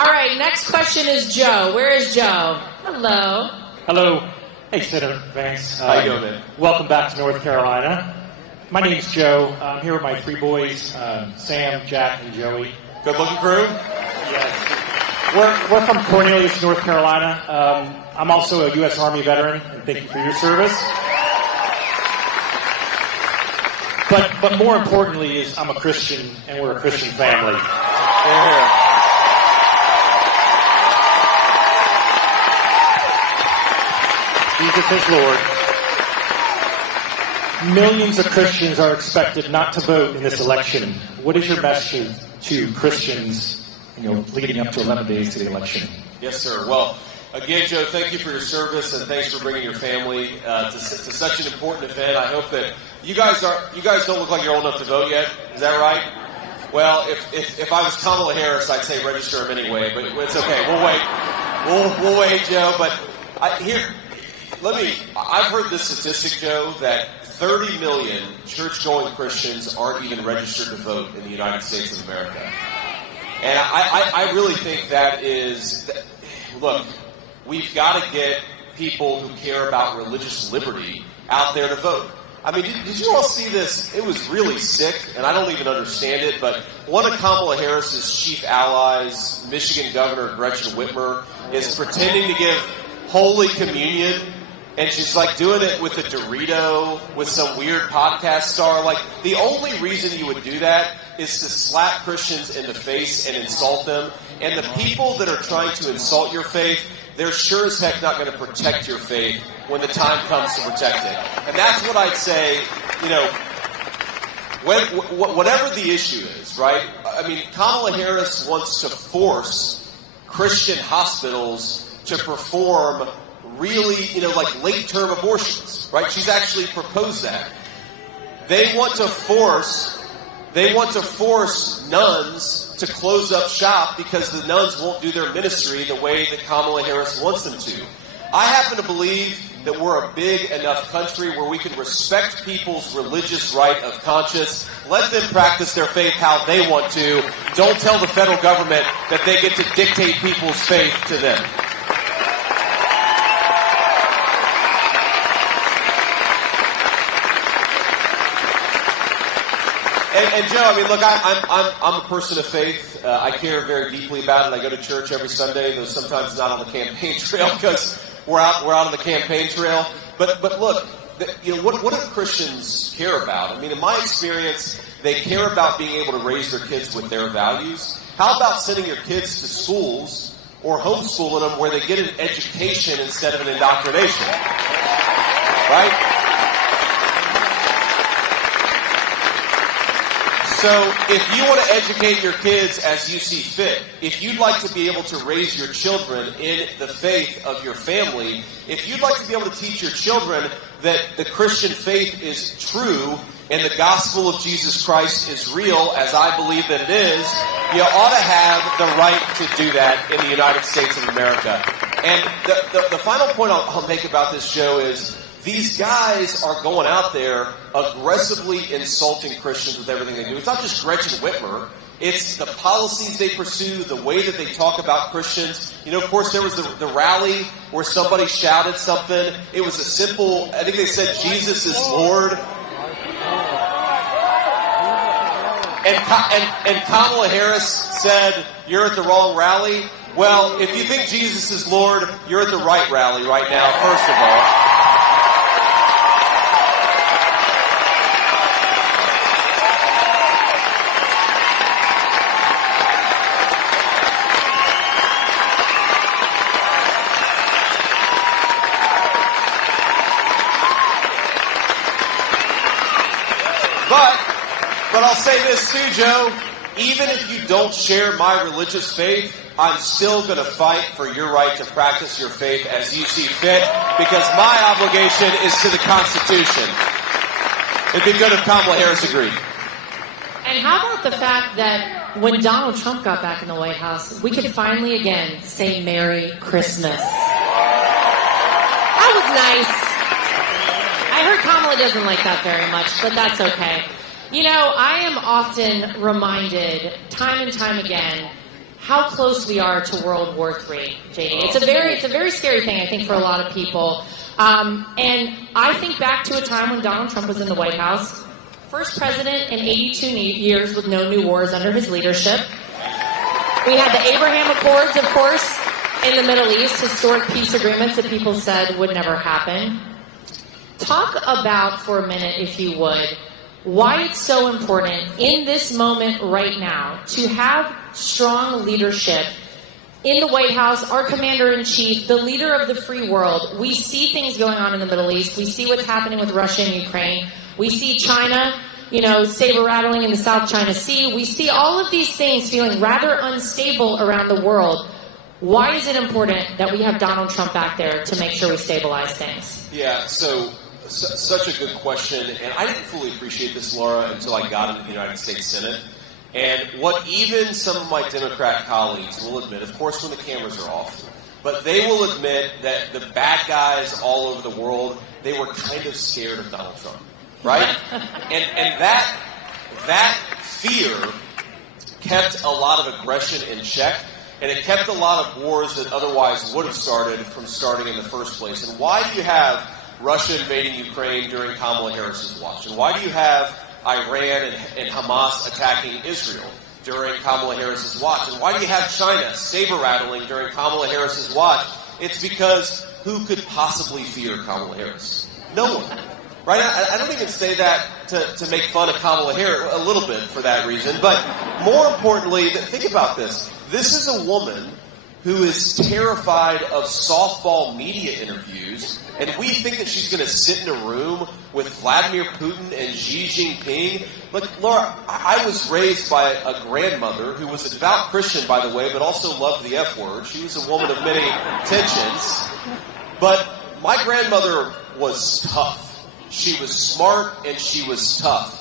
All right, next question is Joe. Where is Joe? Hello. Hello. Hey, Senator Vance. How you doing, man? Welcome back to North Carolina. My name is Joe. I'm here with my three boys, Sam, Jack, and Joey. Good-looking crew? Yes. We're from Cornelius, North Carolina. I'm also a U.S. Army veteran, and thank you for your service. But more importantly is I'm a Christian, and we're a Christian family. Yeah. Jesus is Lord. Millions of Christians are expected not to vote in this election. What is your message to Christians, leading up to 11 days to the election? Yes, sir. Well, again, Joe, thank you for your service and thanks for bringing your family to such an important event. I hope that you guys don't look like you're old enough to vote yet. Is that right? Well, if I was Kamala Harris, I'd say register them anyway, but it's okay. We'll wait. We'll wait, Joe. But I've heard this statistic, Joe, that 30 million church-going Christians aren't even registered to vote in the United States of America. And I really think look, we've got to get people who care about religious liberty out there to vote. I mean, did you all see this? It was really sick, and I don't even understand it, but one of Kamala Harris's chief allies, Michigan Governor Gretchen Whitmer, is pretending to give Holy Communion, and she's like doing it with a Dorito, with some weird podcast star. Like, the only reason you would do that is to slap Christians in the face and insult them. And the people that are trying to insult your faith, they're sure as heck not going to protect your faith when the time comes to protect it. And that's what I'd say, whatever the issue is, right? I mean, Kamala Harris wants to force Christian hospitals to perform really, like late-term abortions, right? She's actually proposed that. They want to force nuns to close up shop because the nuns won't do their ministry the way that Kamala Harris wants them to. I happen to believe that we're a big enough country where we can respect people's religious right of conscience. Let them practice their faith how they want to. Don't tell the federal government that they get to dictate people's faith to them. And Joe, I mean, look, I'm a person of faith. I care very deeply about it. I go to church every Sunday, though sometimes not on the campaign trail because we're out on the campaign trail. But look, what do Christians care about? I mean, in my experience, they care about being able to raise their kids with their values. How about sending your kids to schools or homeschooling them where they get an education instead of an indoctrination? Right? So if you want to educate your kids as you see fit, if you'd like to be able to raise your children in the faith of your family, if you'd like to be able to teach your children that the Christian faith is true and the gospel of Jesus Christ is real, as I believe that it is, you ought to have the right to do that in the United States of America. And the final point I'll make about this, Joe, is these guys are going out there aggressively insulting Christians with everything they do. It's not just Gretchen Whitmer. It's the policies they pursue, the way that they talk about Christians. Of course, there was the rally where somebody shouted something. It was a simple, I think they said, Jesus is Lord. And Kamala Harris said, you're at the wrong rally. Well, if you think Jesus is Lord, you're at the right rally right now, first of all. But I'll say this too, Joe. Even if you don't share my religious faith, I'm still going to fight for your right to practice your faith as you see fit, because my obligation is to the Constitution. It'd be good if Kamala Harris agreed. And how about the fact that when Donald Trump got back in the White House, we could finally again say Merry Christmas. That was nice. I heard Kamala doesn't like that very much, but that's okay. I am often reminded, time and time again, how close we are to World War III, JD. It's a very scary thing, I think, for a lot of people. And I think back to a time when Donald Trump was in the White House, first president in 82 years with no new wars under his leadership. We had the Abraham Accords, of course, in the Middle East, historic peace agreements that people said would never happen. Talk about, for a minute, if you would, why it's so important in this moment right now to have strong leadership in the White House, our commander-in-chief, the leader of the free world. We see things going on in the Middle East. We see what's happening with Russia and Ukraine. We see China, saber-rattling in the South China Sea. We see all of these things feeling rather unstable around the world. Why is it important that we have Donald Trump back there to make sure we stabilize things? Yeah, such a good question, and I didn't fully appreciate this, Laura, until I got into the United States Senate. And what even some of my Democrat colleagues will admit, of course when the cameras are off, but they will admit that the bad guys all over the world, they were kind of scared of Donald Trump, right? and that fear kept a lot of aggression in check, and it kept a lot of wars that otherwise would have started from starting in the first place. And why do you have Russia invading Ukraine during Kamala Harris's watch? And why do you have Iran and Hamas attacking Israel during Kamala Harris's watch? And why do you have China saber-rattling during Kamala Harris's watch? It's because who could possibly fear Kamala Harris? No one. Right? I don't even say that to make fun of Kamala Harris, a little bit for that reason. But more importantly, think about this. This is a woman who is terrified of softball media interviews, and we think that she's going to sit in a room with Vladimir Putin and Xi Jinping. Look, Laura, I was raised by a grandmother who was a devout Christian, by the way, but also loved the F word. She was a woman of many tensions. But my grandmother was tough. She was smart and she was tough.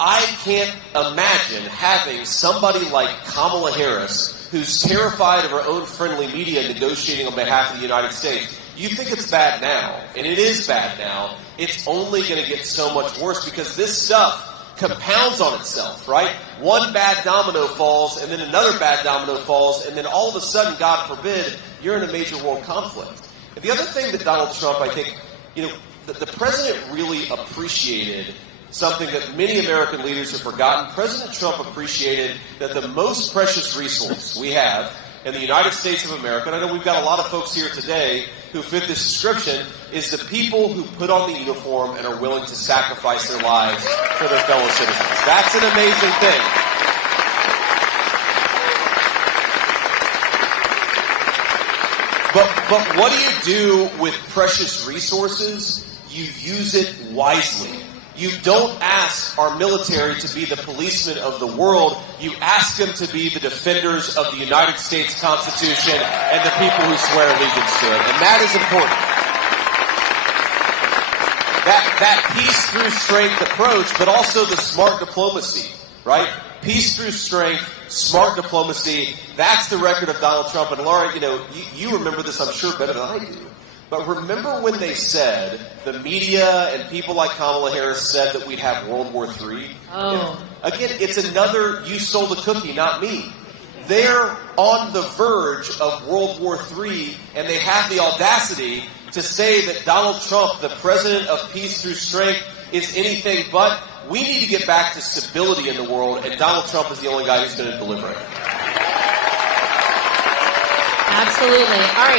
I can't imagine having somebody like Kamala Harris, who's terrified of her own friendly media negotiating on behalf of the United States. You think it's bad now, and it is bad now. It's only going to get so much worse because this stuff compounds on itself, right? One bad domino falls, and then another bad domino falls, and then all of a sudden, God forbid, you're in a major world conflict. And the other thing that Donald Trump, I think, the president really appreciated something that many American leaders have forgotten. President Trump appreciated that the most precious resource we have in the United States of America, and I know we've got a lot of folks here today who fit this description, is the people who put on the uniform and are willing to sacrifice their lives for their fellow citizens. That's an amazing thing. But what do you do with precious resources? You use it wisely. You don't ask our military to be the policemen of the world. You ask them to be the defenders of the United States Constitution and the people who swear allegiance to it. And that is important. That peace through strength approach, but also the smart diplomacy, right? Peace through strength, smart diplomacy. That's the record of Donald Trump. And Laura, you remember this, I'm sure, better than I do. But remember when they said, the media and people like Kamala Harris said that we'd have World War III? Oh. Again, it's another you stole the cookie, not me. They're on the verge of World War III, and they have the audacity to say that Donald Trump, the president of peace through strength, is anything but. We need to get back to stability in the world, and Donald Trump is the only guy who's going to deliver it. Absolutely. All right.